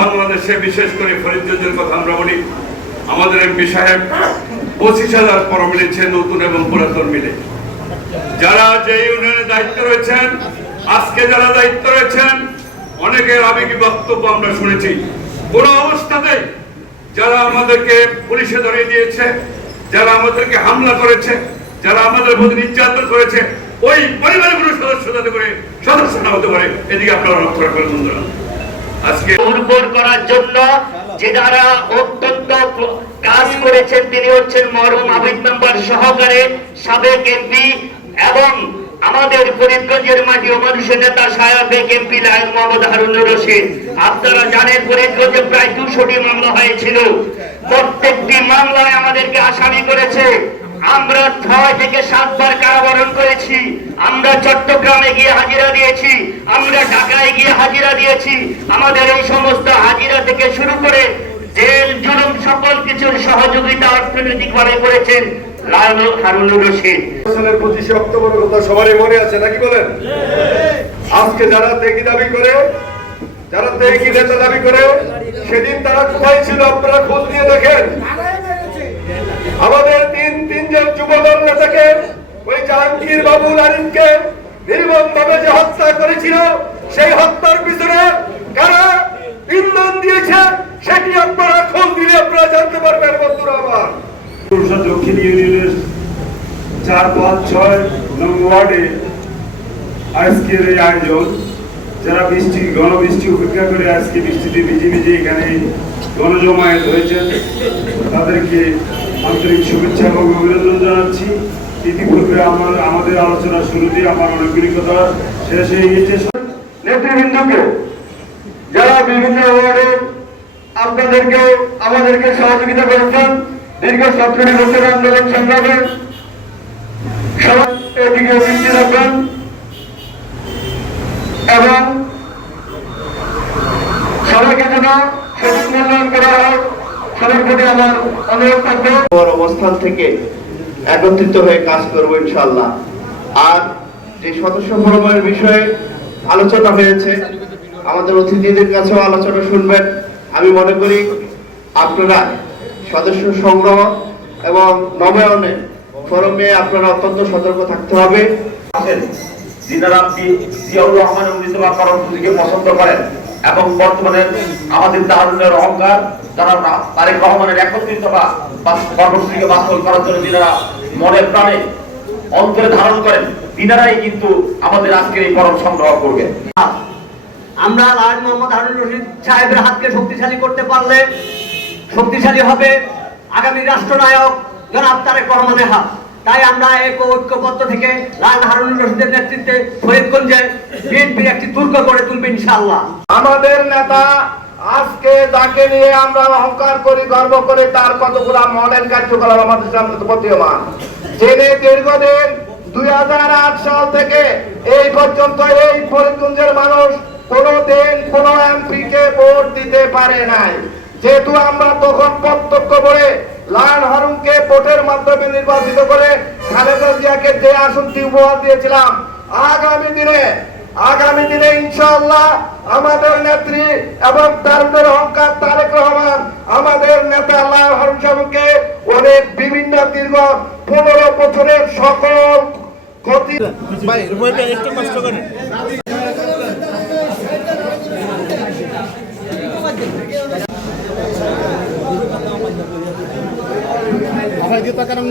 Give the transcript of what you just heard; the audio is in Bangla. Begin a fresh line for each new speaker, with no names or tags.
বাংলাদেশে বিশেষ করে ফরিদগঞ্জের কথা আমরা বলি, আমাদের এমপি সাহেব পঁচিশ হাজার পর মিলেছে নতুন এবং পুরাতন মিলে। যারা যে ইউনিয়নের দায়িত্ব রয়েছেন, আজকে যারা দায়িত্ব রয়েছেন, অনেকের আবেগী বক্তব্য আমরা শুনেছি। কোন অবস্থাতেই যারা আমাদেরকে পুলিশে ধরিয়ে দিয়েছে, যারা আমাদেরকে হামলা করেছে, যারা আমাদের প্রতি নির্যাতন করেছে, ওই পরিবারের কোনো সদস্য যাতে করে সদস্য না হতে পারে, এদিকে আপনারা লক্ষ্য রাখবেন বন্ধুরা। আজকে
উর্বর করার জন্য যে যারা অত্যন্ত কাজ করেছেন, তিনি হচ্ছেন মরহুম আবিদ মেম্বার সহকারে সাবেক এমপি এবং আমাদের ফরিদগঞ্জের মাটি ও মানুষের নেতা সাবেক এমপি লায়ন মোহাম্মদ হারুনুর রশিদ। আপনারা জানেন ফরিদগঞ্জে প্রায় দুশোটি মামলা হয়েছিল। প্রত্যেকটি মামলায় আমাদেরকে আসামি করেছে। আমরা ছয় থেকে সাতবার কারাবরণ করেছি আমরা চট্টগ্রামে গিয়ে হাজিরা দিয়েছি আমরা ঢাকায় গিয়ে হাজিরা দিয়েছি আমাদের এই সমস্ত হাজিরা থেকে শুরু করে জেল জুলুম সকল কিছুর সহযোগিতা
আমাদের তিন, তিনজন যুবদল নেতাকে ওই জাহাঙ্গীর বাবু আরিফকে নির্মম ভাবে যে হত্যা করেছিল, সেই হত্যার পিছনে কারা ইন্ধন দিয়েছে, সেটি আপনারা খোঁজ দিলে আপনারা জানতে পারবেন।
দক্ষিণ ইউনিয়নের চার, পাঁচ, ছয় নং ওয়ার্ডে আজকের এই আয়োজন, যারা বৃষ্টি গণবৃষ্টি উপেক্ষা করে আজকে বৃষ্টিতে ভিজে ভিজে এখানে গণজমায়েত হয়েছেন, তাদেরকে আন্তরিক শুভেচ্ছা এবং অভিনন্দন জানাচ্ছি। ইতিপূর্বে আমার, আমাদের আলোচনা শুরুতে আমার অনেকগুলি কথা শেষ হয়ে গেছে
নেতৃবৃন্দকে, যারা বিভিন্ন ওয়ার্ডে আপনাদেরকে, আমাদেরকে সহযোগিতা করেছেন দীর্ঘ সতেরোটি বছর আন্দোলন সংগ্রামে এবং সবাইকে যেন সঠিক মূল্যায়ন করা সবার প্রতি আমার অনুরোধ থাকবে।
অবস্থান থেকে একত্রিত হয়ে কাজ করব ইনশাল্লাহ আর যে সদস্য ফোরামের বিষয়ে আলোচনা হয়েছে, আমাদের অতিথিদের কাছেও আলোচনা শুনবেন। আমি মনে করি আপনারা সদস্য সংগ্রহ এবং নবায়নে ফোরামে আপনারা অত্যন্ত সতর্ক থাকতে হবে।
যিনারা জিয়াউর রহমান এবং মুস্তফা পছন্দ করেন এবং বর্তমানে আমাদের অহংকার যারা তারেক রহমানের একত্রিত বা কর্মসূচিকে বাস্তবায়ন করার জন্য যিনারা মনের প্রাণে অন্তরে ধারণ করেন তিনারাই কিন্তু আমাদের আজকের এই পরম সংগ্রহ করবেন
আমরা লায়ন মোহাম্মদ হারুন রশিদ সাহেবের হাতকে শক্তিশালী করতে পারলে শক্তিশালী হবে আগামী রাষ্ট্রনায়ক জনাব তারেক রহমানের হাত। তাই আমরা এক ঐক্যবদ্ধ থেকে লায়ন হারুন রশিদের নেতৃত্বে ফরিদগঞ্জে বিএনপির একটি দুর্গ গড়ে তুলবে ইনশাআল্লাহ।
আমাদের নেতা আজকে যাকে নিয়ে আমরা অহংকার করি, গর্ব করে, তার কতগুলা মডেল কার্যকলাপ আমাদের সামনে প্রতীয়মান। যিনি দীর্ঘদিন দুই হাজার আট সাল থেকে এই পর্যন্ত এই ফরিদগঞ্জের মানুষ কোনোদিন কোন এমপি কে ভোট দিতে পারে নাই। যেহেতু আমরা তখন প্রত্যক্ষ করে লাল হারুনকে ভোটের মাধ্যমে নির্বাচিত করে খালেদা জিয়াকে যে আসনটি উপহার দিয়েছিলাম, আগামী দিনে আগামী দিনে ইনশাআল্লাহ আমাদের নেত্রী এবং তারুণের অহংকার তারেক রহমান, আমাদের নেতা আল্লাহ হরুন সাহেবকে অনেক বিভিন্ন দীর্ঘ পনেরো বছরের সকল ক্ষতি
kita kadang